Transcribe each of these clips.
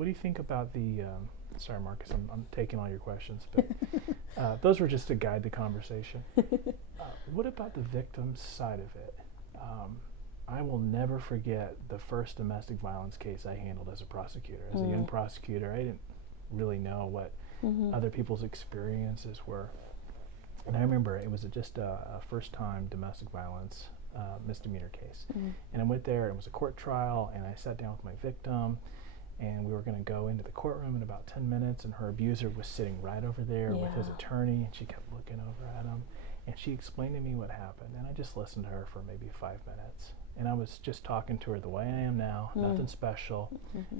what do you think about the? Sorry, Marcus, I'm taking all your questions, but those were just to guide the conversation. What about the victim's side of it? I will never forget the first domestic violence case I handled as a prosecutor. As a young prosecutor, I didn't really know what other people's experiences were. And I remember it was just a first-time domestic violence misdemeanor case. And I went there, and it was a court trial, and I sat down with my victim, and we were going to go into the courtroom in about 10 minutes, and her abuser was sitting right over there with his attorney, and she kept looking over at him. And she explained to me what happened, and I just listened to her for maybe 5 minutes. And I was just talking to her the way I am now, nothing special.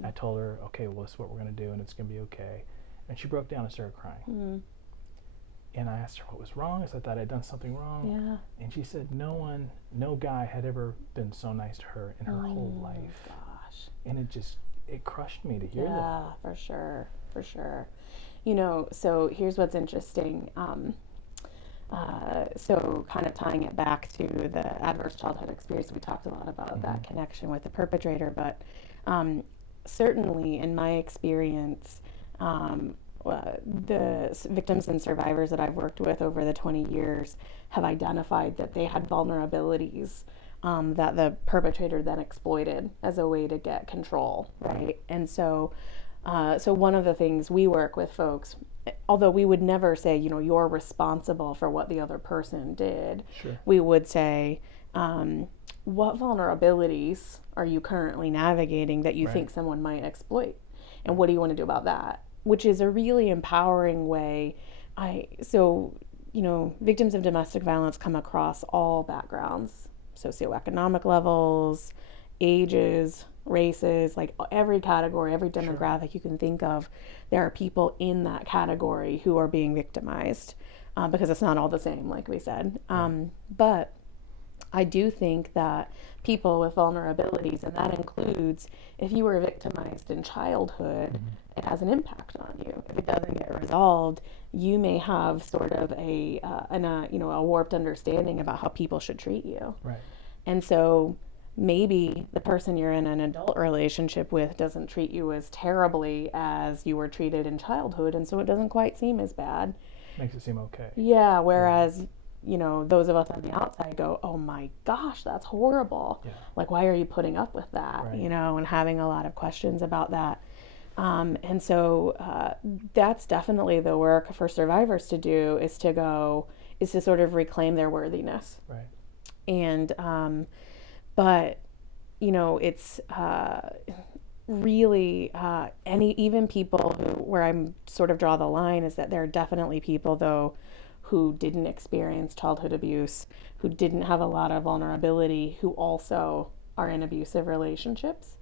I told her, okay, well, this is what we're going to do, and it's going to be okay. And she broke down and started crying. And I asked her what was wrong. I said, I thought I'd done something wrong. And she said no guy had ever been so nice to her in her whole life. Gosh. And it crushed me to hear that. Yeah, for sure. You know, so here's what's interesting. So kind of tying it back to the adverse childhood experience, we talked a lot about that connection with the perpetrator, but certainly in my experience, the victims and survivors that I've worked with over the 20 years have identified that they had vulnerabilities that the perpetrator then exploited as a way to get control, right? And so one of the things we work with folks, although we would never say, you're responsible for what the other person did, we would say, what vulnerabilities are you currently navigating that you think someone might exploit? And what do you want to do about that? Which is a really empowering way. Victims of domestic violence come across all backgrounds, socioeconomic levels, ages, races, like every category, every demographic you can think of. There are people in that category who are being victimized because it's not all the same, like we said. But I do think that people with vulnerabilities, and that includes if you were victimized in childhood, it has an impact on you. If it doesn't get resolved, you may have sort of a warped understanding about how people should treat you. Right. And so maybe the person you're in an adult relationship with doesn't treat you as terribly as you were treated in childhood, and so it doesn't quite seem as bad. Makes it seem okay. Yeah, whereas those of us on the outside go, oh my gosh, that's horrible. Yeah. Like, why are you putting up with that? Right. And having a lot of questions about that. And so that's definitely the work for survivors to do, is to sort of reclaim their worthiness. Right. And, but, it's really, even people where I'm sort of draw the line is that there are definitely people, though, who didn't experience childhood abuse, who didn't have a lot of vulnerability, who also are in abusive relationships.